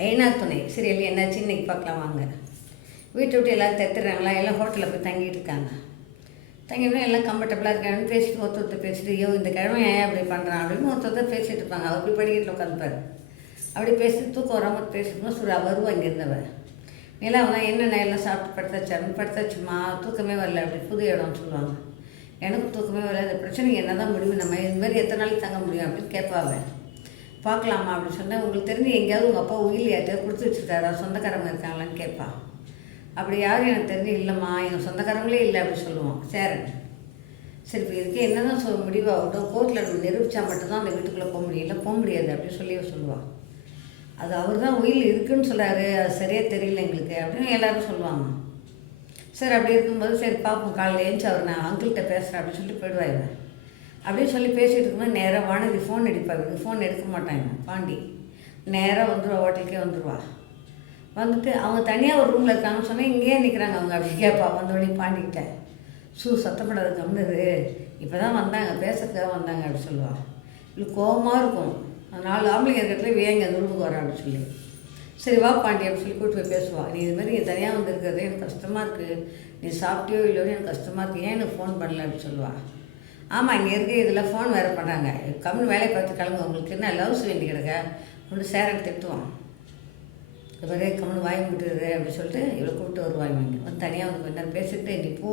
ஐநாத் துணை சீரியல் என்னாச்சு இன்றைக்கி பார்க்கலாம் வாங்க. வீட்டை விட்டு எல்லோரும் தெத்துறாங்களா, எல்லாம் ஹோட்டலில் போய் தங்கிட்டு இருக்காங்க. தங்கினா எல்லாம் கம்ஃபர்டபுளாக இருக்காங்கன்னு பேசிட்டு ஒருத்தர் பேசிட்டு, ஐயோ இந்த கிழமை ஏன் அப்படி பண்ணுறான் அப்படின்னு ஒருத்தர் பேசிகிட்டு இருப்பாங்க. அவர் போய் படிக்கட்டில் உட்காந்துப்பார். அப்படி பேசிட்டு தூக்கம் வராமல் பேசிட்டு சுரா வருவா இங்கே இருந்தவன். நிலா அவன் என்ன எல்லாம் சாப்பிட்டு படுத்தாச்சான்னு படுத்தாச்சுமா தூக்கமே வரல அப்படி புது இடம்னு சொல்லுவாங்க. எனக்கு தூக்கமே வரல, இந்த பிரச்சனைக்கு என்ன தான் முடியும், நம்ம இதுமாதிரி எத்தனை நாளைக்கு தங்க முடியும் அப்படின்னு கேட்பாவேன். பார்க்கலாமா அப்படின்னு சொன்னால், உங்களுக்கு தெரிஞ்சு எங்கேயாவது உங்கள் அப்பா உயில் யார்ட்டையாவது கொடுத்து வச்சுருக்காரா, சொந்தக்காரங்க இருக்காங்களான்னு கேட்பான். அப்படி யாரும் எனக்கு தெரிஞ்சு இல்லைம்மா எங்கள் சொந்தக்காரங்களே இல்லை அப்படின்னு சொல்லுவோம். சேரன் சரி இப்போ இதுக்கு என்ன தான் முடிவாகட்டும், கோர்ட்டில் நம்ம நிரூபித்தா மட்டும்தான் அந்த வீட்டுக்குள்ளே போக முடியல, போக முடியாது அப்படின்னு சொல்லி சொல்லுவாள். அது அவர் தான் உயில் இருக்குதுன்னு சொல்கிறாரு, அது சரியாக தெரியல எங்களுக்கு அப்படின்னு எல்லோரும் சொல்லுவாங்க. சரி அப்படி இருக்கும்போது சரி பார்ப்போம், காலையில் ஏஞ்சி அவர் நான் அங்கிள்கிட்ட பேசுகிறேன் அப்படின்னு சொல்லிட்டு போயிடுவாங்க. அப்படின்னு சொல்லி பேசிகிட்டு இருக்கும்போது நேராக வானதி ஃபோன் அடிப்பாங்க. ஃபோன் எடுக்க மாட்டாங்க. பாண்டி நேராக வந்துடுவா, ஹோட்டலுக்கே வந்துடுவா. வந்துட்டு அவங்க தனியாக ஒரு ரூமில் இருக்காங்கன்னு சொன்னால் இங்கேயே நிற்கிறாங்க அவங்க. அப்படி கேட்பா வந்தோடனே பாண்டிக்கிட்ட, சத்தப்படாத கம்னது இப்போ தான் வந்தாங்க பேசுறதுக்காக வந்தாங்க அப்படி சொல்லுவாள். இது கோபமாக இருக்கும். 4 ஆம்பளைங்க இருக்கிறதுல வேங்க அந்த ரூமுக்கு வர அப்படின்னு சொல்லி, சரி வா பாண்டி அப்படின்னு சொல்லி கூப்பிட்டு போய் பேசுவாள். நீ இது மாதிரி தனியாக வந்துருக்கிறது எனக்கு கஷ்டமாக இருக்குது, நீ சாப்பிட்டியோ இல்லையோ எனக்கு கஷ்டமாக இருக்குது, ஏன் எனக்கு ஃபோன் பண்ணல அப்படின்னு சொல்லுவாள். ஆமாம் இங்கே இருக்க இதில் ஃபோன் வேறு பண்ணுறாங்க, கம்னு வேலையை பார்த்து கிளம்பு, உங்களுக்கு என்ன லவ்ஸ் வேண்டி கிடக்க அப்படின்னு சேரன் திட்டுவான். இது மாதிரி கம்னு வாங்கி விட்டுருது அப்படின்னு சொல்லிட்டு இவ்வளோ கூப்பிட்டு வருவாங்க. வந்து தனியாக வந்து கொஞ்ச நேரம் பேசிட்டு நீ போ,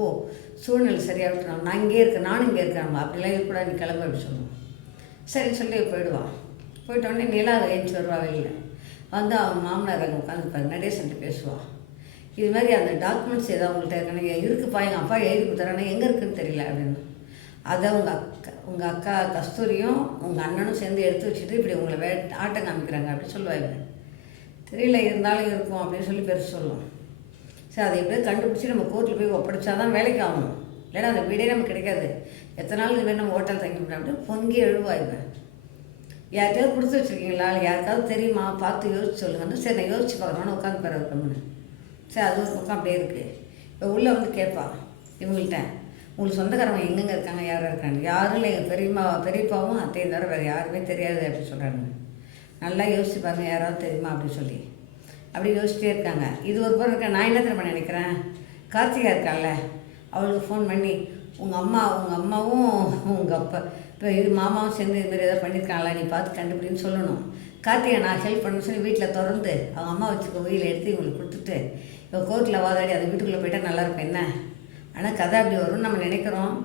சூழ்நிலை சரியாக விட்டுறோம், நான் இங்கே இருக்கேன் நானும் இங்கே இருக்கேன், அப்படிலாம் இருக்கக்கூடாது, நீ கிளம்பு அப்படி சொல்லுவோம். சரின்னு சொல்லி போயிடுவான். போயிட்டோடனே நிலா ஏஞ்சி வருவா வெளியில். வந்து அவன் மாமனார் அங்கே உட்காந்துப்பாரு, நடேசன்ட்டு பேசுவாள். இது மாதிரி அந்த டாக்குமெண்ட்ஸ் ஏதாவது உங்கள்கிட்ட இருக்கணும், இருக்குப்பா எங்கள் அப்பா எழுதி கொடுத்தாரானா எங்கே இருக்குதுன்னு தெரியல அப்படின்னு. அதை உங்கள் அக்கா கஸ்தூரியும் உங்கள் அண்ணனும் சேர்ந்து எடுத்து வச்சுட்டு இப்படி உங்களை ஆட்டம் காமிக்கிறாங்க அப்படின்னு சொல்லுவாங்க. தெரியல இருந்தாலும் இருக்கும் அப்படின்னு சொல்லி பெருசு சொல்லுவோம். சரி அதை எப்படியோ கண்டுபிடிச்சி நம்ம கோர்ட்டில் போய் ஒப்படைச்சா தான் வேலைக்கு ஆகணும், இல்லைன்னா அந்த வீடே நமக்கு கிடைக்காது. எத்தனை நாள் இதுமாதிரி நம்ம ஹோட்டல் தங்கி போட்டோம் அப்படின்னு பொங்கி எழுவாங்க. யார்கிட்டயாவது கொடுத்து வச்சுருக்கீங்களா, யாருக்காவது தெரியுமா பார்த்து யோசிச்சு சொல்லுங்கன்னு. சரி நான் யோசிச்சு பார்க்குறோன்னு உட்காந்து போகிற கம்முன்னு. சரி அது ஒரு பக்கம் அப்படியே இருக்குது. இப்போ உள்ளே வந்து கேட்பான் இவங்கள்ட்ட, உங்களுக்கு சொந்தக்காரங்க எங்கெங்கே இருக்காங்க, யாராக இருக்காங்க, யாரும் இல்லை, எங்கள் பெரியப்பாவும் அத்தையும் தவிர வேறு யாருமே தெரியாது அப்படின்னு சொல்கிறாங்க. நல்லா யோசிச்சு பாருங்கள் யாராவது தெரியுமா அப்படின்னு சொல்லி. அப்படி யோசிச்சிட்டே இருக்காங்க. இது ஒரு பொருள் இருக்கேன். நான் என்ன தெரியுமா நினைக்கிறேன், கார்த்திகா இருக்கால அவளுக்கு ஃபோன் பண்ணி உங்கள் அம்மாவும் உங்கள் அப்பா இப்போ இது மாமாவும் சேர்ந்து இதுமாதிரி ஏதாவது பண்ணியிருக்காங்களா நீ பார்த்து கண்டுபிடின்னு சொல்லணும். கார்த்திகை நான் ஹெல்ப் பண்ணணும்னு சொல்லி வீட்டில் திறந்து அவங்க அம்மா வச்சுக்க உயிரை எடுத்து இவங்களுக்கு கொடுத்துட்டு இப்போ கோர்ட்டில் வாதாடி அந்த வீட்டுக்குள்ளே போய்ட்டால் நல்லாயிருக்கும் என்ன. ஆனால் கதை அப்படி வரும்னு நம்ம நினைக்கிறோம்.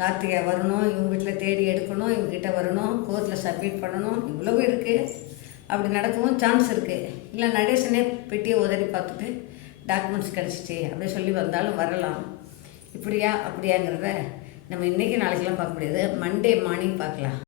கார்த்திகை வரணும், இவங்க வீட்டில் தேடி எடுக்கணும், இவங்ககிட்ட வரணும், கோர்ட்டில் சப்மிட் பண்ணணும், இவ்வளவு இருக்குது. அப்படி நடக்கவும் சான்ஸ் இருக்குது. இல்லை நடேசனே பெட்டியை உதறி பார்த்துட்டு டாக்குமெண்ட்ஸ் கிடச்சிச்சு அப்படியே சொல்லி வந்தாலும் வரலாம். இப்படியா அப்படியாங்கிறத நம்ம இன்றைக்கி நாளைக்கெல்லாம் பார்க்க முடியாது, மண்டே மார்னிங் பார்க்கலாம்.